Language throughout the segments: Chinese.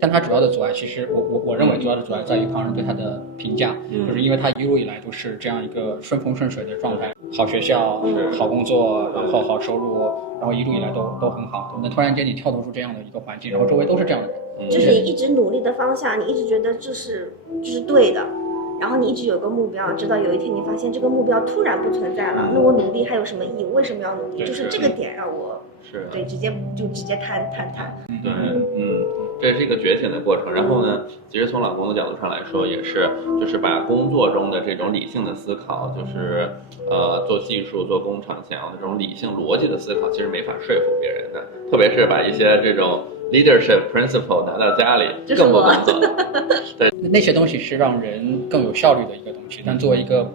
但它主要的阻碍，其实我认为主要的阻碍在于旁人对他的评价，就是因为他一路以来都是这样一个顺风顺水的状态，好学校、好工作，然后好收入，然后一路以来都很好。那突然间你跳脱出这样的一个环境，然后周围都是这样的人，就是你一直努力的方向，你一直觉得这是对的，然后你一直有个目标，直到有一天你发现这个目标突然不存在了，那我努力还有什么意义？为什么要努力？就是这个点让我对直接摊。对，这是一个觉醒的过程。然后呢，其实从老公的角度上来说，也是就是把工作中的这种理性的思考，就是做技术、做工程想要的这种理性逻辑的思考，其实没法说服别人的。特别是把一些这种 leadership principle 拿到家里，更不能做。对，那些东西是让人更有效率的一个东西，但作为一个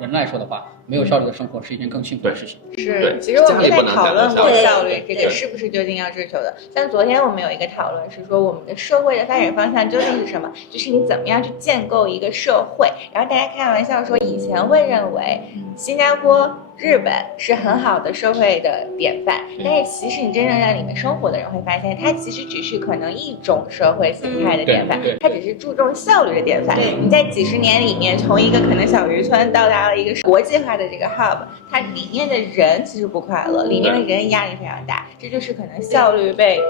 人来说的话，没有效率的生活是一件更幸福的事情。是，其实我们在讨论过效率这个是不是究竟要追求的。像昨天我们有一个讨论是说，我们的社会的发展方向究竟是什么？就是你怎么样去建构一个社会。然后大家开玩笑说，以前会认为新加坡、日本是很好的社会的典范，但是其实你真正在里面生活的人会发现，它其实只是可能一种社会形态的典范，它只是注重效率的典范。你在几十年里面，从一个可能小渔村到达了一个国际化的这个 hub， 它里面的人其实不快乐，里面的人压力非常大，这就是可能效率被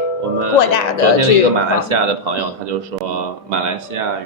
过大的。昨天一个马来西亚的朋友他就说，马来西亚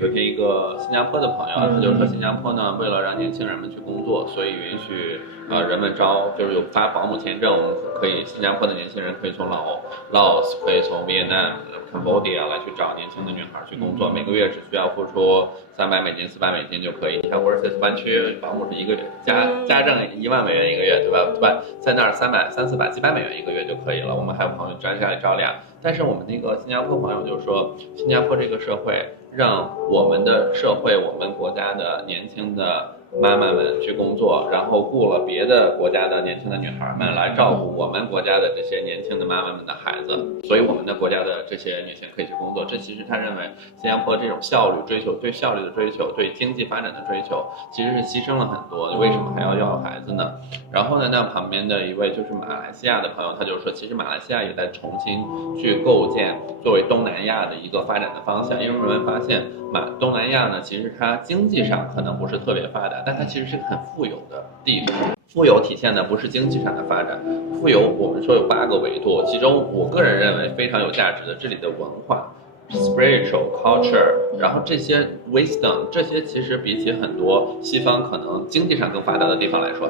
昨天一个新加坡的朋友他就说，新加坡呢为了让年轻人们去工作，所以允许人们就是有发保姆签证，可以新加坡的年轻人可以从老挝可以从越南、Cambodia 来去找年轻的女孩去工作，每个月只需要付出$300、$400就可以。你看 Versus 湾区保姆是1个月家政$10,000一个月，对吧？在那儿300、400、几百美元一个月就可以了。我们还有朋友在家里照料，但是我们那个新加坡朋友就说，新加坡这个社会让我们的社会，我们国家的年轻的妈妈们去工作，然后雇了别的国家的年轻的女孩们来照顾我们国家的这些年轻的妈妈们的孩子，所以我们的国家的这些女性可以去工作。这其实他认为新加坡这种效率追求、对效率的追求、对经济发展的追求，其实是牺牲了很多。为什么还要孩子呢？然后呢，那旁边的一位就是马来西亚的朋友，他就说，其实马来西亚也在重新去构建作为东南亚的一个发展的方向，因为我们发现东南亚呢，其实它经济上可能不是特别发达，但它其实是个很富有的地方。富有体现的不是经济上的发展，富有我们说有8个维度，其中我个人认为非常有价值的这里的文化，spiritual culture， 然后这些 wisdom， 这些其实比起很多西方可能经济上更发达的地方来说，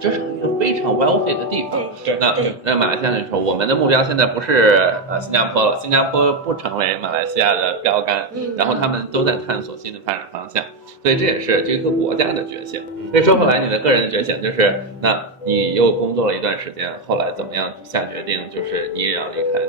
这是一个非常 wealthy 的地方。对，那马来西亚来说，我们的目标现在不是新加坡了，新加坡不成为马来西亚的标杆，然后他们都在探索新的发展方向，所以这也是这个国家的觉醒。所以说回来，你的个人的觉醒就是，那你又工作了一段时间，后来怎么样下决定，就是你也要离开的？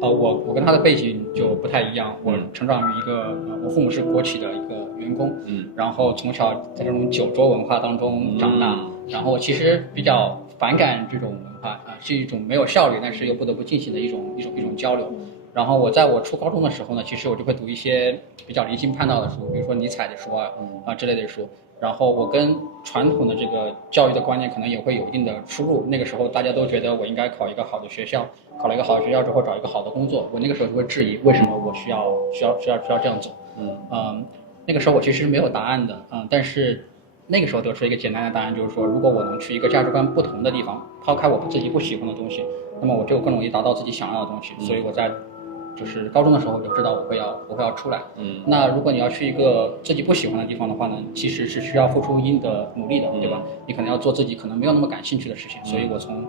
我跟他的背景就不太一样，我成长于一个我父母是国企的一个员工，然后从小在这种酒桌文化当中长大，然后其实比较反感这种文化是一种没有效率，但是又不得不进行的一种交流。然后我在我初高中的时候呢，其实我就会读一些比较离经叛道的书，比如说尼采的书之类的书。然后我跟传统的这个教育的观念可能也会有一定的出入。那个时候大家都觉得我应该考一个好的学校，考了一个好的学校之后找一个好的工作。我那个时候就会质疑为什么我需要这样走。那个时候我其实没有答案的，但是那个时候得出一个简单的答案，就是说如果我能去一个价值观不同的地方，抛开我自己不喜欢的东西，那么我就更容易达到自己想要的东西。所以我在就是高中的时候我就知道我会要出来。那如果你要去一个自己不喜欢的地方的话呢，其实是需要付出一定的努力的，对吧？你可能要做自己可能没有那么感兴趣的事情。所以我从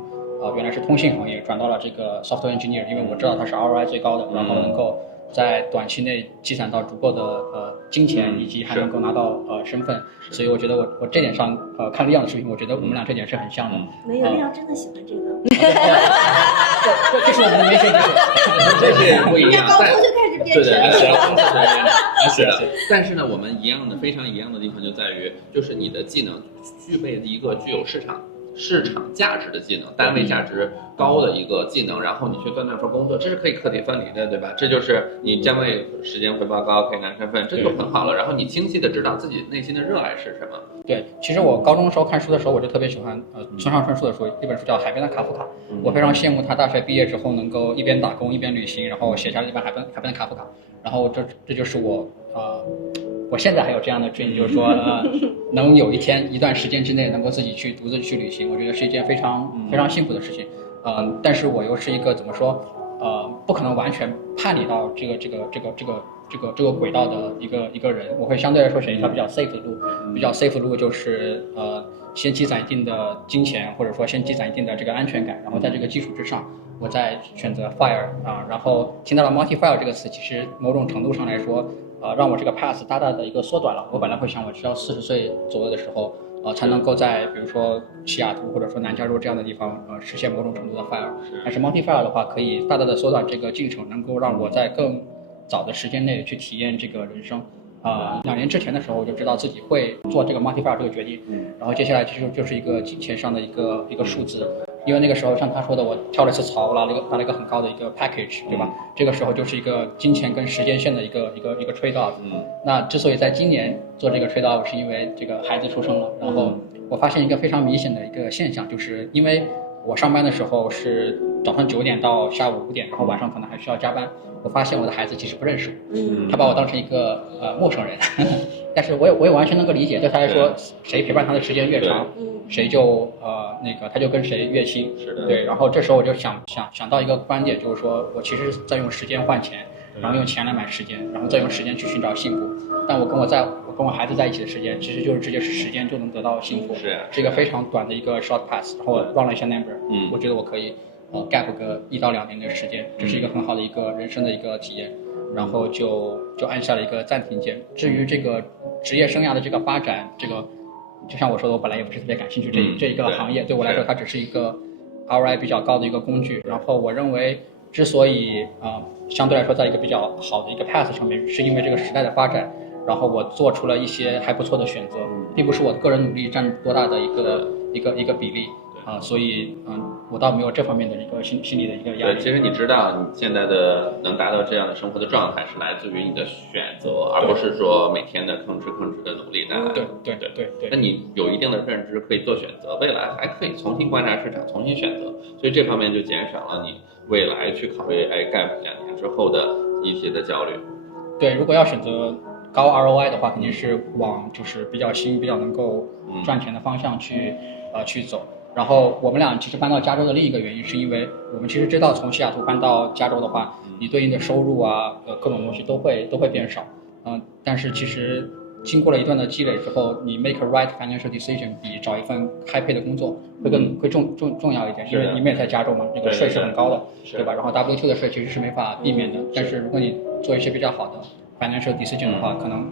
原来是通信行业转到了这个 software engineer， 因为我知道它是 ROI 最高的，然后能够在短期内积攒到足够的金钱，以及还能够拿到身份。所以我觉得我这点上看利昂的视频，我觉得我们俩这点是很像的。没有，利昂真的喜欢这个。这是我们的没选题，这是不一样。高中就开始编程了，是的。但是呢，我们非常一样的地方就在于，就是你的技能具备的一个具有市场市场价值的技能，单位价值高的一个技能，然后你去做那份工作，这是可以课题分离的，对吧？这就是你单位时间回报高，可以拿身份，这就很好了。然后你清晰的知道自己内心的热爱是什么。对，其实我高中的时候看书的时候，我就特别喜欢村上春树的书，一本书叫《海边的卡夫卡》，我非常羡慕他大学毕业之后能够一边打工一边旅行，然后写下了一本海边的卡夫卡。然后这就是我现在还有这样的 dream， 就是说能有一段时间之内能够自己去独自去旅行，我觉得是一件非常非常幸福的事情。但是我又是一个怎么说不可能完全叛离到这个轨道的一个人，我会相对来说选一条比较 safe 的路，比较 safe 的路就是先积攒一定的金钱，或者说先积攒一定的这个安全感，然后在这个基础之上，我再选择 fire 然后听到了 multi fire 这个词，其实某种程度上来说，让我这个 path 大大的一个缩短了。我本来会想，我直到40岁左右的时候，才能够在比如说西雅图或者说南加州这样的地方，实现某种程度的 fire。但是 multi fire 的话，可以大大的缩短这个进程，能够让我在更早的时间内去体验这个人生。2年之前的时候，我就知道自己会做这个 multi fire 这个决定，然后接下来就是一个金钱上的一个数字。因为那个时候像他说的，我跳了一次槽，拿了一个很高的一个 package， 对吧？这个时候就是一个金钱跟时间线的一个 trade off。那之所以在今年做这个 trade off， 是因为这个孩子出生了，然后我发现一个非常明显的一个现象，就是因为我上班的时候是早上9点到下午5点，然后晚上可能还需要加班。我发现我的孩子其实不认识我，他把我当成一个陌生人，但是我也完全能够理解，对他来说，谁陪伴他的时间越长，谁就他就跟谁越亲。对，然后这时候我就想到一个观点，就是说我其实在用时间换钱，然后用钱来买时间，然后再用时间去寻找幸福。但我跟我孩子在一起的时间，其实就是直接是时间就能得到幸福，是一个非常短的一个 short pass。然后我 run 了一下 number，我觉得我可以gap 个1到2年的时间，这是一个很好的一个人生的一个体验。然后就按下了一个暂停键。至于这个职业生涯的这个发展，这个就像我说的，我本来也不是特别感兴趣这一个行业，对我来说它只是一个 ROI 比较高的一个工具。然后我认为之所以相对来说在一个比较好的一个 path 上面，是因为这个时代的发展，然后我做出了一些还不错的选择，并不是我的个人努力占多大的一个比例。所以我倒没有这方面的一个心理的一个压力。对，其实你知道你现在的能达到这样的生活的状态是来自于你的选择，而不是说每天的吭哧的努力带来的。对。那你有一定的认知可以做选择，未来还可以重新观察市场，重新选择，所以这方面就减少了你未来去考虑gap 2年之后的一些的焦虑。对，如果要选择高 ROI 的话，肯定是往就是比较新、比较能够赚钱的方向去走。然后我们俩其实搬到加州的另一个原因，是因为我们其实知道从西雅图搬到加州的话，你对应的收入各种东西都会变少。但是其实经过了一段的积累之后，你 make a right financial decision 比找一份 high pay 的工作会重要一点，因为你们也在加州嘛，这个税是很高的，对吧？然后 W2 的税其实是没法避免的，但是如果你做一些比较好的 financial decision 的话，可能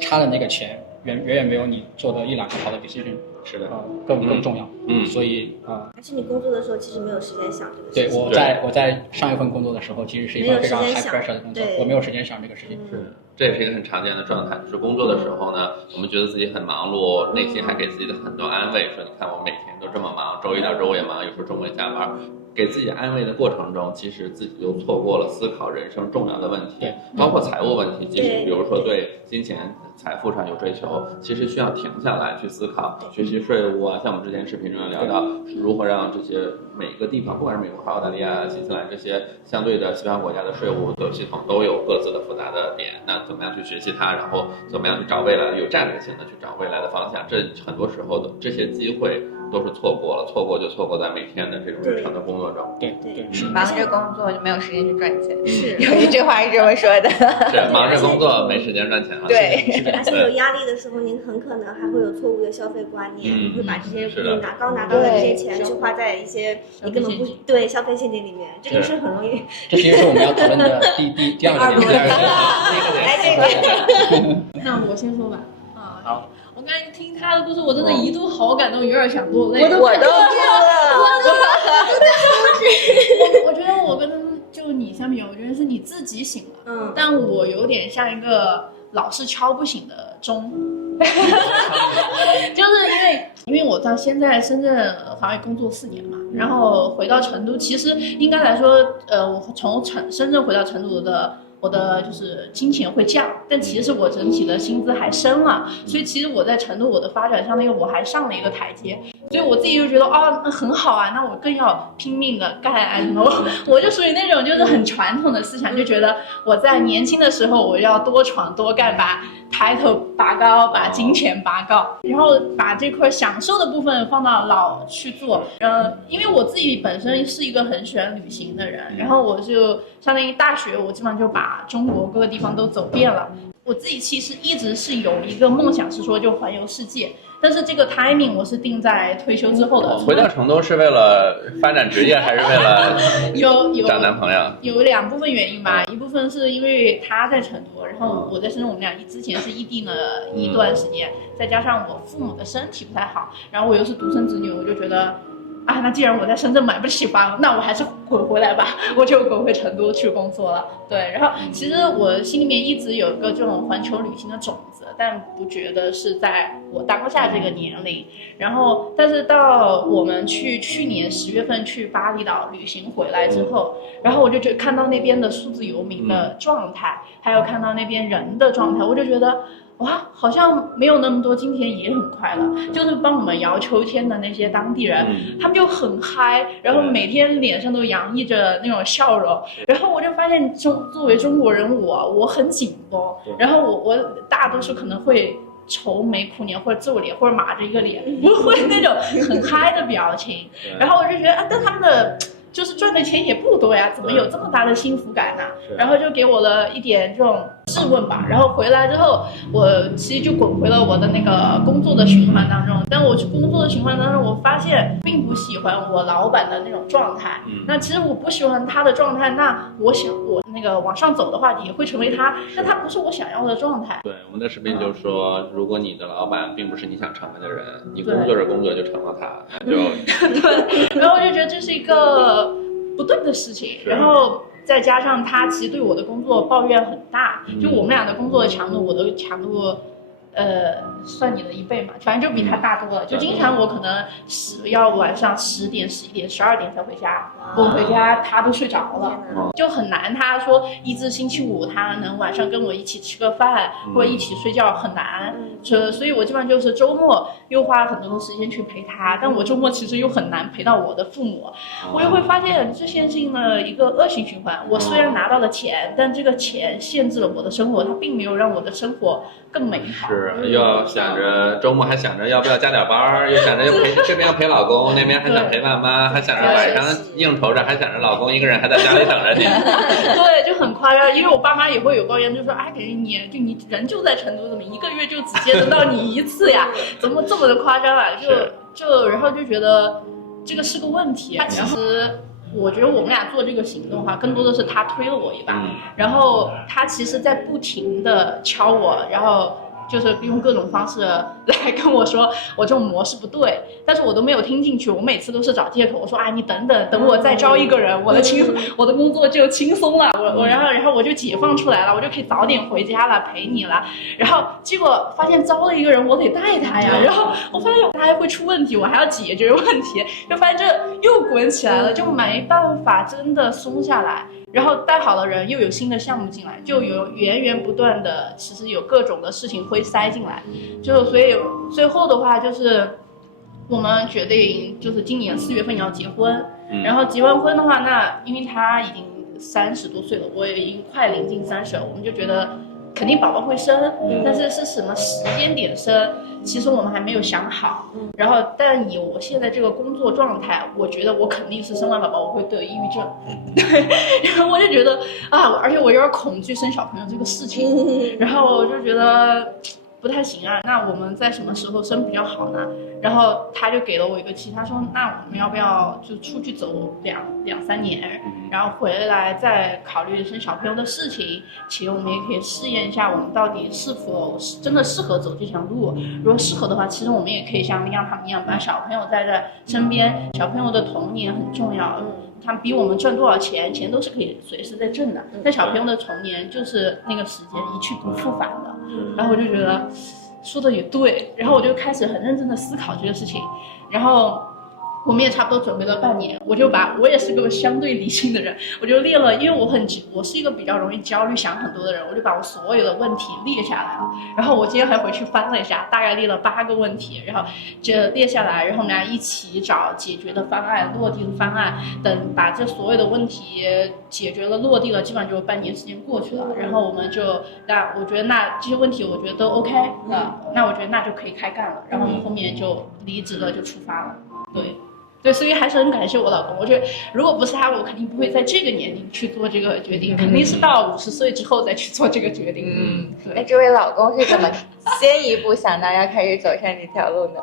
差的那个钱远远没有你做的1-2个好的 decision 是的更重要。所以而且你工作的时候其实没有时间想这个事情。对，我在上一份工作的时候，其实是一份非常 high pressure 的工作，我没有时间想这个事情。是，这也是一个很常见的状态，就是工作的时候呢，我们觉得自己很忙碌，内心还给自己的很多安慰，说你看我每天都这么忙，周一到周五也忙，有时候周末也加班。给自己安慰的过程中，其实自己又错过了思考人生重要的问题，包括财务问题。即使比如说对金钱、财富上有追求，其实需要停下来去思考，学习税务啊。像我们之前视频中有聊到，如何让这些每个地方，不管是美国、澳大利亚、新西兰这些相对的西方国家的税务的系统，都有各自的复杂的点。那怎么样去学习它，然后怎么样去找未来的有战略性的去找未来的方向？这很多时候的这些机会都是错过了，错过就错过在每天的这种日常的工作中。对，忙着工作就没有时间去赚钱。是，有一句话是这么说的。是，忙着工作没时间赚钱了。对，而且有压力的时候，您很可能还会有错误的消费观念，你会把这些刚拿到的这些钱去花在一些你根本不对消费陷阱里面，这个是很容易。这其实是我们要讨论的第二个点。来这个，那我先说吧。好。我刚才听他的故事，我真的一度好感动，有点想落泪。我都哭了。我觉得我跟就你相比，我觉得是你自己醒了，但我有点像一个老是敲不醒的钟，就是因为因为我到现在深圳华为工作4年嘛，然后回到成都，其实应该来说，我从深圳回到成都我的就是金钱会降，但其实我整体的薪资还升了，所以其实我在成都我的发展相当于我还上了一个台阶，所以我自己就觉得那很好啊，那我更要拼命的干什么，我就属于那种就是很传统的思想，就觉得我在年轻的时候我要多闯多干，把title拔高，把金钱拔高，然后把这块享受的部分放到老去做。因为我自己本身是一个很喜欢旅行的人，然后我就相当于大学我基本上就把中国各个地方都走遍了。我自己其实一直是有一个梦想，是说就环游世界，但是这个 timing 我是定在退休之后的。回到成都是为了发展职业，还是为了找男朋友？有2部分原因吧，一部分是因为他在成都，然后我在深圳，我们俩之前是异地了一段时间，再加上我父母的身体不太好，然后我又是独生子女，我就觉得那既然我在深圳买不起房，那我还是滚回来吧，我就滚回成都去工作了。对，然后其实我心里面一直有一个这种环球旅行的种子，但不觉得是在我当下这个年龄。然后，但是到我们去年10月份去巴厘岛旅行回来之后，然后我就看到那边的数字游民的状态，还有看到那边人的状态，我就觉得哇，好像没有那么多金钱也很快乐，就是帮我们摇秋千的那些当地人，他们就很嗨，然后每天脸上都洋溢着那种笑容，然后我就发现作为中国人我很紧绷，然后我大多数可能会愁眉苦脸或者皱脸或者码着一个脸，不会那种很嗨的表情，然后我就觉得但他们的就是赚的钱也不多呀，怎么有这么大的幸福感呢？然后就给我了一点这种质问吧。然后回来之后，我其实就滚回了我的那个工作的循环当中。但我去工作的循环当中，我发现并不喜欢我老板的那种状态。那其实我不喜欢他的状态，那我那个往上走的话，也会成为他，但他不是我想要的状态。对，我们的视频就说，如果你的老板并不是你想成为的人，你工作着工作就成了他，那就对。然后我就觉得这是一个不对的事情，然后再加上他其实对我的工作抱怨很大，就我们俩的工作的强度，我的强度算你的1倍嘛，反正就比他大多了。就经常我可能要晚上10点、11点、12点才回家，我回家他都睡着了，就很难。他说1至星期5他能晚上跟我一起吃个饭或者一起睡觉很难，所以我基本上就是周末又花很多的时间去陪他，但我周末其实又很难陪到我的父母，我又会发现这陷进了一个恶性循环。我虽然拿到了钱，但这个钱限制了我的生活，它并没有让我的生活更美好。是，又要想着周末还想着要不要加点班，又想着这边要陪老公，那边还想陪爸妈，还想着晚上应酬着，还想着老公一个人还在家里等着你。对，就很夸张。因为我爸妈也会有抱怨，就说感觉你人就在成都，怎么1个月就只见得到你1次呀？怎么这么的夸张啊？然后就觉得这个是个问题。他其实我觉得我们俩做这个行动的话，更多的是他推了我一把，然后他其实在不停的敲我，然后就是用各种方式来跟我说我这种模式不对，但是我都没有听进去，我每次都是找借口，我说你等我再招一个人，我的工作就轻松了，然后我就解放出来了，我就可以早点回家了，陪你了。然后结果发现招了一个人，我得带他呀，然后我发现他还会出问题，我还要解决问题，就发现这又滚起来了，就没办法真的松下来。然后带好了人，又有新的项目进来，就有源源不断的，其实有各种的事情会塞进来，所以最后的话就是我们决定就是今年4月份要结婚，然后结完婚的话，那因为他已经30多岁了，我也已经快临近30了，我们就觉得肯定宝宝会生，但是什么时间点生，其实我们还没有想好。然后，但以我现在这个工作状态，我觉得我肯定是生完宝宝我会得抑郁症。对，然后我就觉得而且我有点恐惧生小朋友这个事情，然后我就觉得不太行啊。那我们在什么时候生比较好呢？然后他就给了我一个期，他说那我们要不要就出去走两三年，然后回来再考虑生小朋友的事情，其实我们也可以试验一下我们到底是否真的适合走这条路。如果适合的话，其实我们也可以像他们一样把小朋友带在身边，小朋友的童年很重要，他们比我们赚多少钱都是可以随时在挣的，但小朋友的童年就是那个时间一去不复返的。然后我就觉得说的也对，然后我就开始很认真的思考这个事情，然后我们也差不多准备了半年，我也是个相对理性的人，我就列了，因为我是一个比较容易焦虑、想很多的人，我就把我所有的问题列下来了。然后我今天还回去翻了一下，大概列了8个问题，然后就列下来，然后我们俩一起找解决的方案、落地的方案。等把这所有的问题解决了、落地了，基本上就半年时间过去了。然后我们就我觉得这些问题我觉得都 OK 那我觉得那就可以开干了。然后我们后面就离职了，就出发了。对，所以还是很感谢我老公。我觉得如果不是他，我肯定不会在这个年龄去做这个决定，肯定是到50岁之后再去做这个决定。那这位老公是怎么先一步想到要开始走上这条路呢？